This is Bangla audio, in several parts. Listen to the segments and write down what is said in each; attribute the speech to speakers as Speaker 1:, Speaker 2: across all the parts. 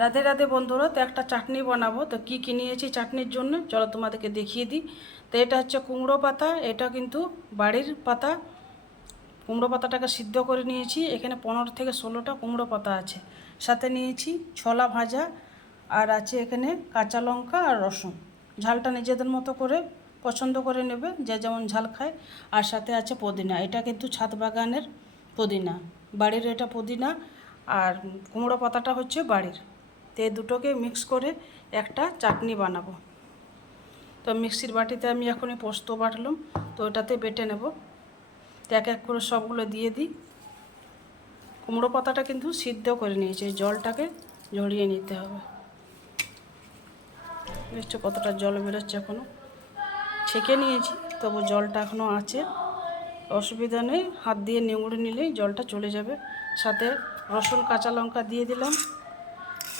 Speaker 1: রাধে রাধে বন্ধুরা, তো একটা চাটনি বানাবো। তো কি কী নিয়েছি চাটনির জন্য? চলো তোমাদেরকে দেখিয়ে দিই। তো এটা হচ্ছে কুমড়ো পাতা, এটা কিন্তু বাড়ির পাতা। কুমড়ো পাতাটাকে সিদ্ধ করে নিয়েছি। এখানে পনেরো থেকে ষোলোটা কুমড়ো পাতা আছে। সাথে নিয়েছি ছোলা ভাজা, আর আছে এখানে কাঁচা লঙ্কা আর রসুন। ঝালটা নিজেদের মতো করে পছন্দ করে নেবে, যে যেমন ঝাল খায়। আর সাথে আছে পুদিনা। এটা কিন্তু ছাদ বাগানের পুদিনা। বাড়ির এটা পুদিনা। আর কুমড়ো পাতাটা হচ্ছে বাড়ির। তো এই দুটোকে মিক্স করে একটা চাটনি বানাবো। তো মিক্সির বাটিতে আমি এখনই পোস্ত বাটলাম, তো ওটাতে বেটে নেব। তো এক এক করে সবগুলো দিয়ে দিই। কুমড়ো পাতাটা কিন্তু সিদ্ধ করে নিয়েছি, জলটাকে ঝরিয়ে নিতে হবে। দেখছ কতটা জল বেরোচ্ছে এখনও ছেঁকে নিয়েছি, তবু জলটা এখনও আছে। অসুবিধা নেই, হাত দিয়ে নেঙড়ে নিলেই জলটা চলে যাবে। সাথে রসুন, কাঁচা লঙ্কা দিয়ে দিলাম।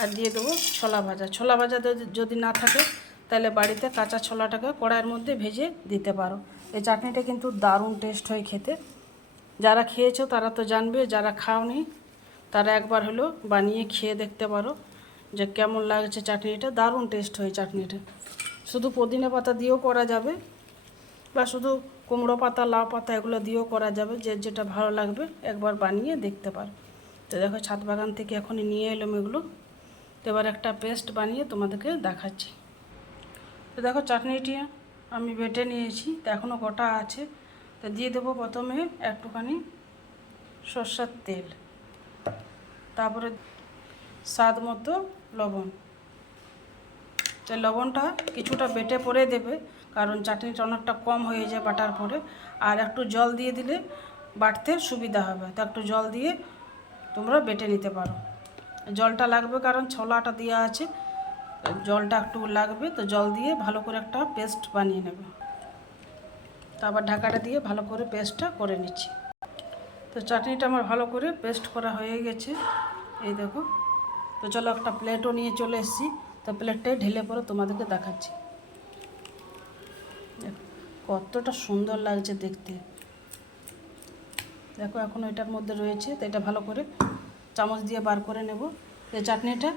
Speaker 1: আর দিয়ে দেবো ছোলা ভাজা। ছোলা ভাজা যদি- না থাকে, তাহলে বাড়িতে কাঁচা ছোলাটাকে কড়াইয়ের মধ্যে ভেজে দিতে পারো। এই চাটনিটা কিন্তু দারুণ টেস্ট হয় খেতে। যারা খেয়েছো তারা তো জানবে, যারা খাওনি তারা একবার হলো বানিয়ে খেয়ে দেখতে পারো যে কেমন লাগছে চাটনিটা। দারুণ টেস্ট হয় চাটনিটা। শুধু পুদিনা পাতা দিয়েও করা যাবে বা শুধু কুমড়ো পাতা, লাউ পাতা এগুলো দিয়েও করা যাবে, যে যেটা ভালো লাগবে একবার বানিয়ে দেখতে পারো। তো দেখো ছাদ বাগান থেকে এখনই নিয়ে এলাম এগুলো। তো এবার একটা পেস্ট বানিয়ে তোমাদেরকে দেখাচ্ছি। তো দেখো চাটনিটি আমি বেটে নিয়েছি, তো এখনও গোটা আছে। তো দিয়ে দেবো প্রথমে একটুখানি সর্ষের তেল, তারপরে স্বাদ মতো লবণ। তো লবণটা কিছুটা বেটে পরে দেবে, কারণ চাটনিটা অনেকটা কম হয়ে যায় বাটার পরে। আর একটু জল দিয়ে দিলে বাটতে সুবিধা হবে, তো একটু জল দিয়ে তোমরা বেটে নিতে পারো। জলটা লাগবে কারণ ছোলাটা দেওয়া আছে। জলটা একটু লাগবে তো জল দিয়ে ভালো করে একটা পেস্ট বানিয়ে নেবে। তারপর ঢাকাটা দিয়ে ভালো করে পেস্টটা করে নিচ্ছি। তো চাটনিটা আমার ভালো করে পেস্ট করা হয়ে গেছে। এই দেখো। তো চলো একটা প্লেটও নিয়ে চলে এসেছি। তো প্লেটটাই ঢেলে পরে তোমাদেরকে দেখাচ্ছি। দেখো, কতটা সুন্দর লাগছে দেখতে। দেখো এখন এটার মধ্যে রয়েছে তো এটা ভালো করে চামচ দিয়ে বার করে নেব। এই চাটনিটা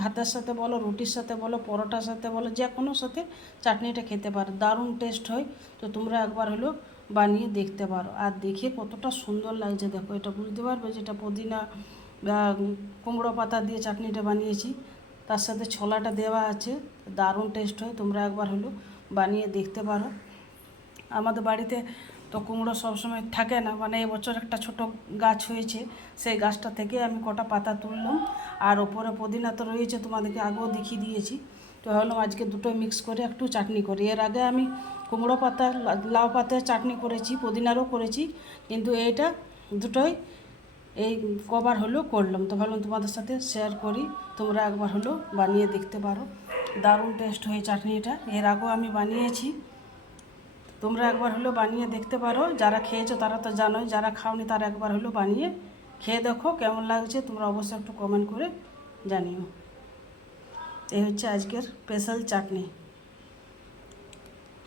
Speaker 1: ভাতের সাথে বলো, রুটির সাথে বলো, পরোটার সাথে বলো, যে কোনো সাথে চাটনিটা খেতে পারো। দারুণ টেস্ট হয়। তো তোমরা একবার হলো বানিয়ে দেখতে পারো। আর দেখে কতটা সুন্দর লাগছে। দেখো, এটা বুঝতে পারবে যেটা পুদিনা বা কুমড়ো পাতা দিয়ে চাটনিটা বানিয়েছি। তার সাথে ছোলাটা দেওয়া আছে। দারুণ টেস্ট হয়। তোমরা একবার হলো বানিয়ে দেখতে পারো। আমাদের বাড়িতে তো কুমড়ো সবসময় থাকে না। মানে এবছর একটা ছোট গাছ হয়েছে, সেই গাছটা থেকে আমি কটা পাতা তুললাম। আর ওপরে পুদিনা তো রয়েছে, তোমাদেরকে আগেও দেখিয়ে দিয়েছি। তো ভাবলাম আজকে দুটো মিক্স করে একটু চাটনি করি। এর আগে আমি কুমড়ো পাতা, লাউ পাতার চাটনি করেছি, পুদিনারও করেছি। কিন্তু এইটা দুটোই এই কবার হলেও করলাম। তো ভাবলাম তোমাদের সাথে শেয়ার করি, তোমরা একবার হলেও বানিয়ে দেখতে পারো। দারুণ টেস্ট হয়ে চাটনিটা। এর আগেও আমি বানিয়েছি। তোমরা একবার হলেও বানিয়ে দেখতে পারো। যারা খেয়েছো তারা তো জানোই, যারা খাওনি তারা একবার হলেও বানিয়ে খেয়ে দেখো কেমন লাগছে, তোমরা অবশ্যই একটু কমেন্ট করে জানিও। এই হচ্ছে আজকের স্পেশাল চাটনি।